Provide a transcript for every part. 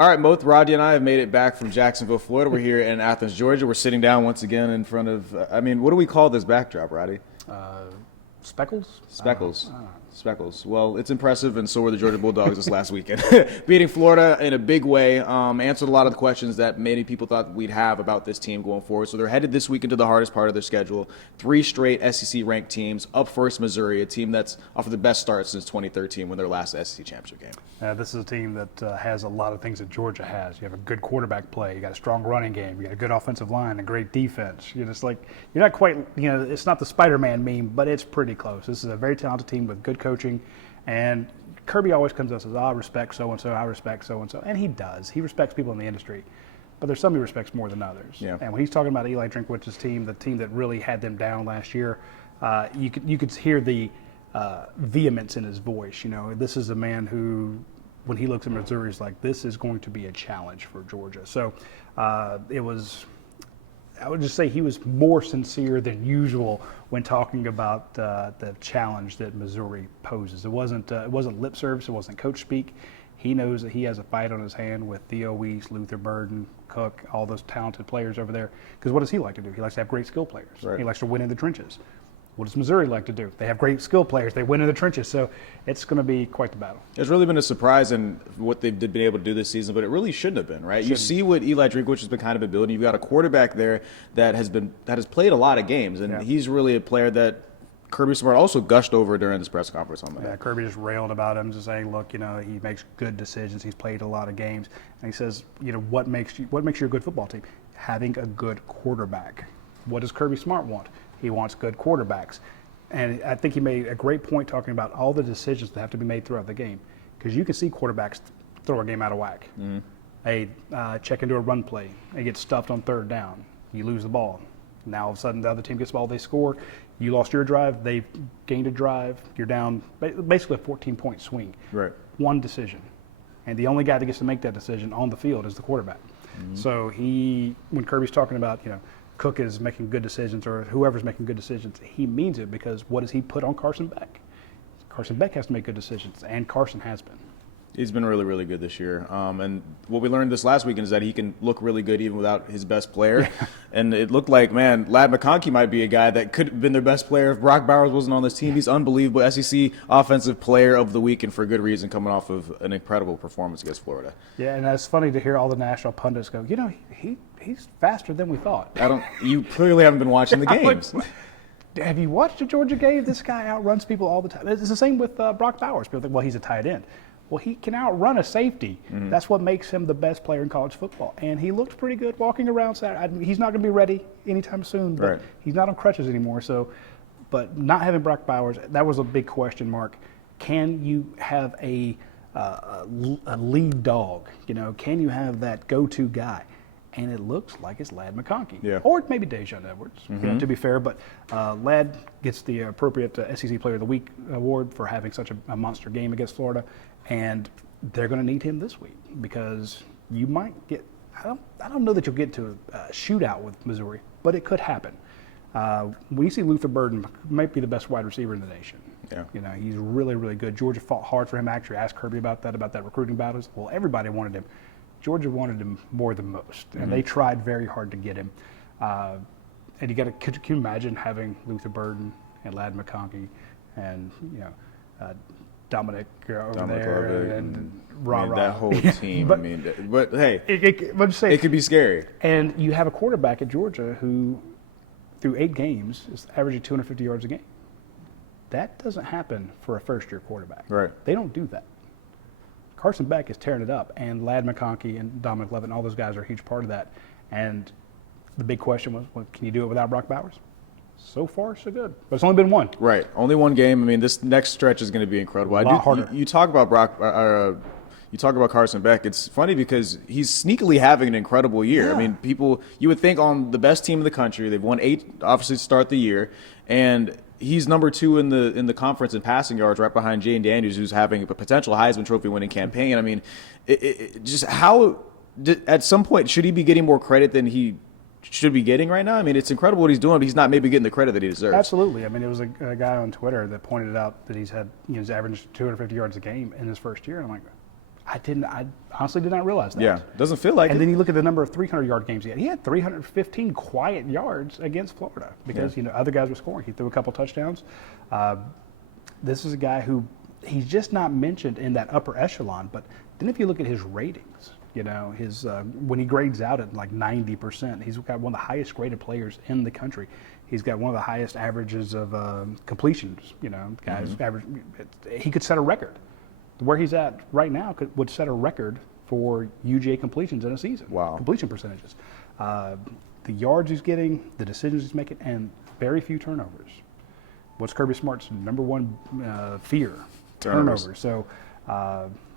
All right, both Radi and I have made it back from Jacksonville, Florida. We're here in Athens, Georgia. We're sitting down once again in front of, what do we call this backdrop, Radi? Speckles? Speckles. Speckles. Well, it's impressive, and so were the Georgia Bulldogs this last weekend. Beating Florida in a big way, answered a lot of the questions that many people thought we'd have about this team going forward. So they're headed this week into the hardest part of their schedule. 3 straight SEC-ranked teams. Up first, Missouri, a team that's off of the best start since 2013 when their last SEC championship game. This is a team that has a lot of things that Georgia has. You have a good quarterback play. You got a strong running game. You got a good offensive line, a great defense. You're just like, you're not quite, it's not the Spider-Man meme, but it's pretty close. This is a very talented team with good coaching. And Kirby always comes up and says, I respect so-and-so, I respect so-and-so. And he does. He respects people in the industry. But there's some he respects more than others. Yeah. And when he's talking about Eli Drinkwich's team, the team that really had them down last year, you could hear the vehemence in his voice. This is a man who, when he looks at Missouri, is like, this is going to be a challenge for Georgia. So I would just say he was more sincere than usual when talking about the challenge that Missouri poses. It wasn't lip service. It wasn't coach speak. He knows that he has a fight on his hand with Theo Weiss, Luther Burden, Cook, all those talented players over there. Because what does he like to do? He likes to have great skill players. Right. He likes to win in the trenches. What does Missouri like to do? They have great skill players. They win in the trenches. So it's going to be quite the battle. It's really been a surprise in what they've been able to do this season, but it really shouldn't have been, right? You see what Eli Drinkwitch has been kind of building. You've got a quarterback there that has played a lot of games, and he's really a player that Kirby Smart also gushed over during this press conference on Monday. Yeah, Kirby just railed about him, just saying, look, he makes good decisions. He's played a lot of games, and he says, what makes you a good football team? Having a good quarterback. What does Kirby Smart want? He wants good quarterbacks. And I think he made a great point talking about all the decisions that have to be made throughout the game. Because you can see quarterbacks throw a game out of whack. Mm-hmm. Check into a run play. They get stuffed on third down. You lose the ball. Now all of a sudden the other team gets the ball, they score. You lost your drive, they've gained a drive. You're down basically a 14-point swing. Right. One decision. And the only guy that gets to make that decision on the field is the quarterback. Mm-hmm. So when Kirby's talking about, Cook is making good decisions or whoever's making good decisions, he means it because what does he put on Carson Beck? Carson Beck has to make good decisions, and Carson has been. He's been really, really good this year. And what we learned this last weekend is that he can look really good even without his best player. Yeah. And it looked like, Ladd McConkey might be a guy that could have been their best player if Brock Bowers wasn't on this team. He's unbelievable. SEC Offensive Player of the Week, and for good reason, coming off of an incredible performance against Florida. Yeah, and it's funny to hear all the national pundits go, he's faster than we thought. You clearly haven't been watching the games. Have you watched a Georgia game? This guy outruns people all the time. It's the same with Brock Bowers. People think, well, he's a tight end. Well, he can outrun a safety. Mm-hmm. That's what makes him the best player in college football. And he looked pretty good walking around Saturday. He's not going to be ready anytime soon, but he's not on crutches anymore. But not having Brock Bowers, that was a big question mark. Can you have a lead dog? Can you have that go-to guy? And it looks like it's Ladd McConkey. Yeah. Or maybe Dejon Edwards, to be fair. But Ladd gets the appropriate SEC Player of the Week award for having such a monster game against Florida. And they're going to need him this week because you might get – I don't know that you'll get to a shootout with Missouri, but it could happen. When you see Luther Burden, might be the best wide receiver in the nation. Yeah. He's really, really good. Georgia fought hard for him. I actually asked Kirby about that recruiting battle. Well, everybody wanted him. Georgia wanted him more than most, and they tried very hard to get him. And can you imagine having Luther Burden and Ladd McConkey and Dominic over there and Radi. That whole team. But hey, it could be scary. And you have a quarterback at Georgia who, through 8 games, is averaging 250 yards a game. That doesn't happen for a first-year quarterback. Right. They don't do that. Carson Beck is tearing it up, and Ladd McConkey and Dominic Levitt and all those guys are a huge part of that. And the big question was, well, can you do it without Brock Bowers? So far, so good. But it's only been one. Right. Only one game. This next stretch is going to be incredible. A lot harder. You talk about you talk about Carson Beck. It's funny because he's sneakily having an incredible year. Yeah. You would think on the best team in the country, they've won 8, obviously, to start the year, and he's number 2 in the conference in passing yards, right behind Jane Daniels, who's having a potential Heisman Trophy winning campaign. At some point, should he be getting more credit than he should be getting right now? It's incredible what he's doing, but he's not maybe getting the credit that he deserves. Absolutely. There was a guy on Twitter that pointed out that he's averaged 250 yards a game in his first year. And I'm like, I honestly did not realize that. Yeah, doesn't feel like And it. then you look at the number of 300-yard games he had. He had 315 quiet yards against Florida because other guys were scoring. He threw a couple touchdowns. This is a guy who he's just not mentioned in that upper echelon. But then if you look at his ratings, his when he grades out at like 90%, he's got one of the highest graded players in the country. He's got one of the highest averages of completions. Guys average. He could set a record. Where he's at right now would set a record for UGA completions in a season. Wow. Completion percentages. The yards he's getting, the decisions he's making, and very few turnovers. What's Kirby Smart's number one fear? Turnovers. So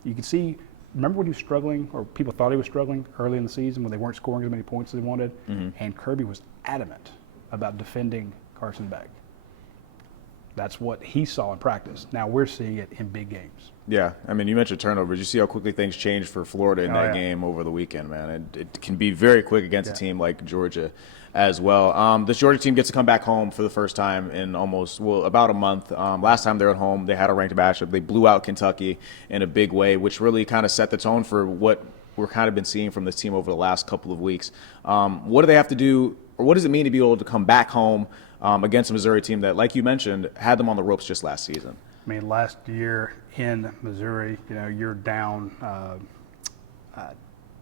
you can see, remember when he was struggling, or people thought he was struggling early in the season when they weren't scoring as many points as they wanted? And Kirby was adamant about defending Carson Beck. That's what he saw in practice. Now we're seeing it in big games. Yeah, I mean, you mentioned turnovers. You see how quickly things changed for Florida in that game over the weekend, man. It can be very quick against a team like Georgia as well. This Georgia team gets to come back home for the first time in about a month. Last time they were at home, they had a ranked matchup. They blew out Kentucky in a big way, which really kind of set the tone for what we're kind of been seeing from this team over the last couple of weeks. What do they have to do, or what does it mean to be able to come back home against a Missouri team that, like you mentioned, had them on the ropes just last season? I mean, last year in Missouri, you're down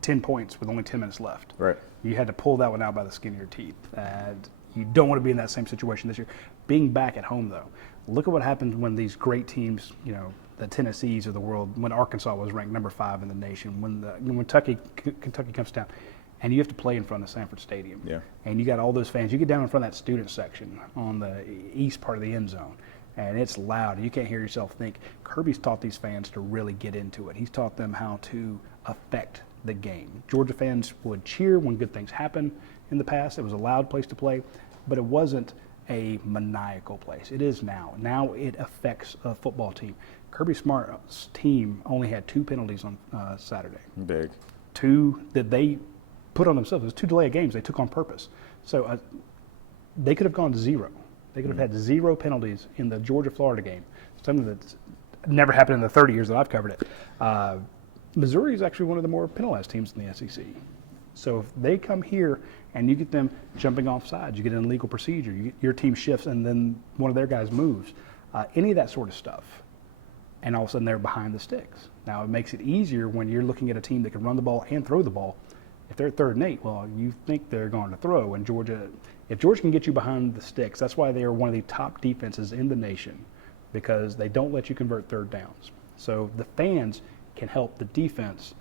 10 points with only 10 minutes left. Right. You had to pull that one out by the skin of your teeth. And you don't want to be in that same situation this year. Being back at home, though, look at what happens when these great teams, the Tennessees of the world, when Arkansas was ranked number 5 in the nation, when Kentucky comes down, and you have to play in front of Sanford Stadium. Yeah. And you got all those fans. You get down in front of that student section on the east part of the end zone, and it's loud. You can't hear yourself think. Kirby's taught these fans to really get into it. He's taught them how to affect the game. Georgia fans would cheer when good things happen in the past. It was a loud place to play, but it wasn't a maniacal place. It is now. Now it affects a football team. Kirby Smart's team only had 2 penalties on Saturday. Big. 2 that they put on themselves. It was 2 delay of games they took on purpose. So they could have gone to 0. They could have had 0 penalties in the Georgia-Florida game, something that's never happened in the 30 years that I've covered it. Missouri is actually one of the more penalized teams in the SEC. So if they come here and you get them jumping off sides, you get an illegal procedure, your team shifts and then one of their guys moves, any of that sort of stuff, and all of a sudden they're behind the sticks. Now it makes it easier when you're looking at a team that can run the ball and throw the ball. If they're 3rd and 8, well, you think they're going to throw. And if Georgia can get you behind the sticks, that's why they are one of the top defenses in the nation, because they don't let you convert 3rd downs. So the fans can help the defense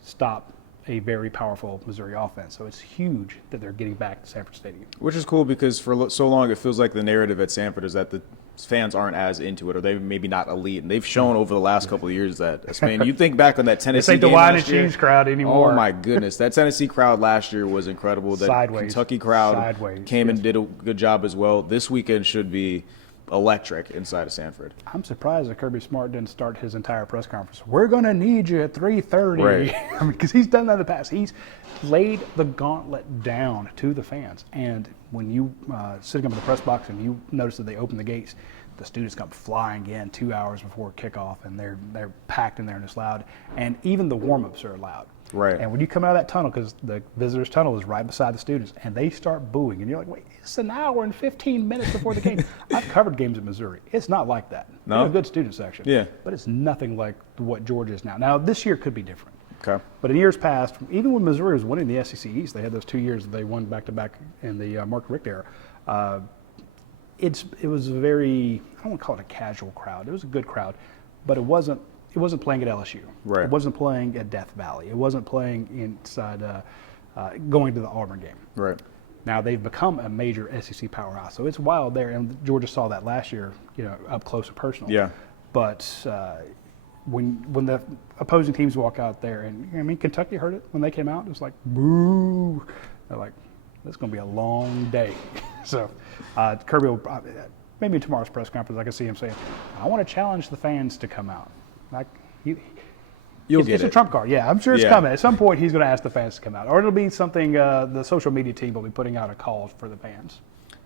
stop a very powerful Missouri offense. So it's huge that they're getting back to Sanford Stadium. Which is cool because for so long it feels like the narrative at Sanford is that the fans aren't as into it, or they maybe not elite. And they've shown over the last couple of years that, Spain, you think back on that Tennessee game the wine and last year. cheese crowd anymore. Oh my goodness, that Tennessee crowd last year was incredible. That Sideways. Kentucky crowd came and did a good job as well. This weekend should be electric inside of Sanford. I'm surprised that Kirby Smart didn't start his entire press conference. We're going to need you at 3:30. Right. I mean, because he's done that in the past. He's laid the gauntlet down to the fans. And when you sitting up in the press box and you notice that they open the gates, the students come flying in 2 hours before kickoff, and they're packed in there and it's loud. And even the warm-ups are loud. Right. And when you come out of that tunnel, because the visitors' tunnel is right beside the students, and they start booing, and you're like, wait, it's an hour and 15 minutes before the game. I've covered games at Missouri. It's not like that. No? They have a good student section. Yeah. But it's nothing like what Georgia is now. Now, this year could be different. Okay. But in years past, even when Missouri was winning the SEC East, they had those 2 years that they won back-to-back in the Mark Richt era. It was a very, I don't want to call it a casual crowd. It was a good crowd, but it wasn't playing at LSU. Right. It wasn't playing at Death Valley. It wasn't playing inside, going to the Auburn game. Right. Now they've become a major SEC powerhouse, so it's wild there. And Georgia saw that last year, up close and personal. Yeah. But when the opposing teams walk out there, and I mean Kentucky heard it when they came out. It was like boo. They're like, "This is going to be a long day." So Kirby will maybe in tomorrow's press conference, I can see him saying, "I want to challenge the fans to come out." Like it's a trump card. Yeah, I'm sure it's coming. At some point, he's going to ask the fans to come out, or it'll be something the social media team will be putting out a call for the fans.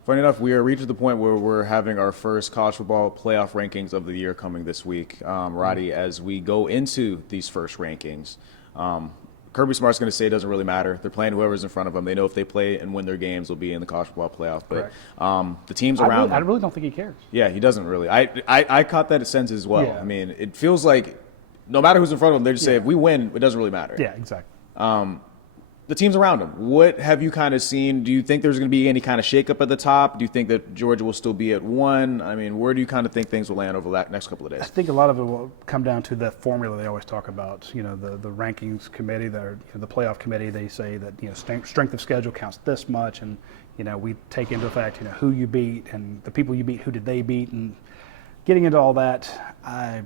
Funny enough, we are reaching the point where we're having our first college football playoff rankings of the year coming this week. Radi, as we go into these first rankings, Kirby Smart's going to say it doesn't really matter. They're playing whoever's in front of them. They know if they play and win their games, they'll be in the college football playoff. But the teams around them. I really don't think he cares. Yeah, he doesn't really. I caught that sense as well. Yeah. I mean, it feels like no matter who's in front of them, they just say if we win, it doesn't really matter. Yeah, exactly. The teams around them, what have you kind of seen? Do you think there's going to be any kind of shakeup at the top? Do you think that Georgia will still be at 1? I mean, where do you kind of think things will land over the next couple of days? I think a lot of it will come down to the formula they always talk about. The rankings committee, the playoff committee. They say that strength of schedule counts this much, and we take into effect who you beat and the people you beat. Who did they beat? And getting into all that, I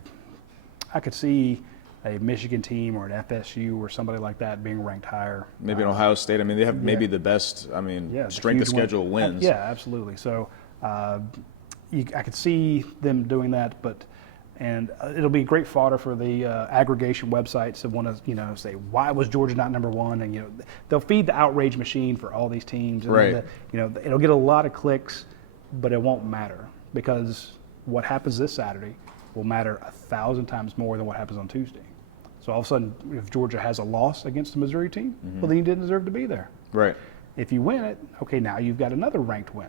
could see a Michigan team or an FSU or somebody like that being ranked higher. Maybe an Ohio State. I mean, they have maybe the best, strength of schedule wins. Yeah, absolutely. So I could see them doing that, and it'll be great fodder for the aggregation websites that want to, say, why was Georgia not number 1? And, they'll feed the outrage machine for all these teams. And right. It'll get a lot of clicks, but it won't matter because what happens this Saturday will matter 1,000 times more than what happens on Tuesday. So all of a sudden, if Georgia has a loss against the Missouri team, well, then you didn't deserve to be there. Right. If you win it, okay, now you've got another ranked win,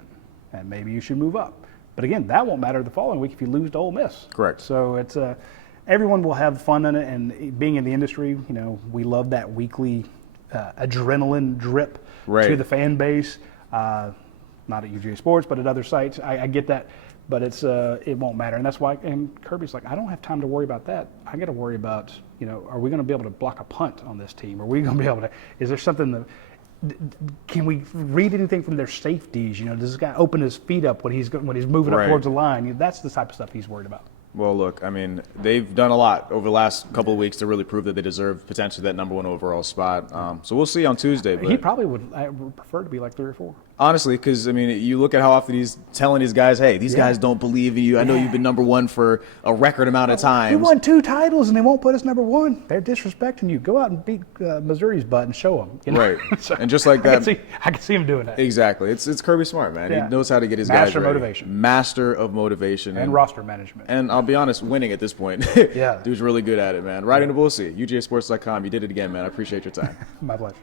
and maybe you should move up. But again, that won't matter the following week if you lose to Ole Miss. Correct. So it's everyone will have fun in it, and being in the industry, we love that weekly adrenaline drip to the fan base. Not at UGA Sports, but at other sites. I get that. But it won't matter, and that's why. And Kirby's like, I don't have time to worry about that. I got to worry about, are we going to be able to block a punt on this team? Are we going to be able to? Is there something that? Can we read anything from their safeties? Does this guy open his feet up when he's moving up towards the line? That's the type of stuff he's worried about. Well, look, I mean, they've done a lot over the last couple of weeks to really prove that they deserve potentially that number 1 overall spot. So we'll see on Tuesday. But he probably would prefer to be like 3 or 4. Honestly, because, I mean, you look at how often he's telling these guys, hey, these guys don't believe in you. I know you've been number 1 for a record amount of times. We won 2 titles, and they won't put us number 1. They're disrespecting you. Go out and beat Missouri's butt and show them. Right. So, and just like that. I can see him doing that. Exactly. It's Kirby Smart, man. Yeah. He knows how to get his guys ready. Motivation. Master of motivation. And roster management. And I'll be honest, winning at this point. Yeah. Dude's really good at it, man. Radi Nabulsi, UGAsports.com. You did it again, man. I appreciate your time. My pleasure.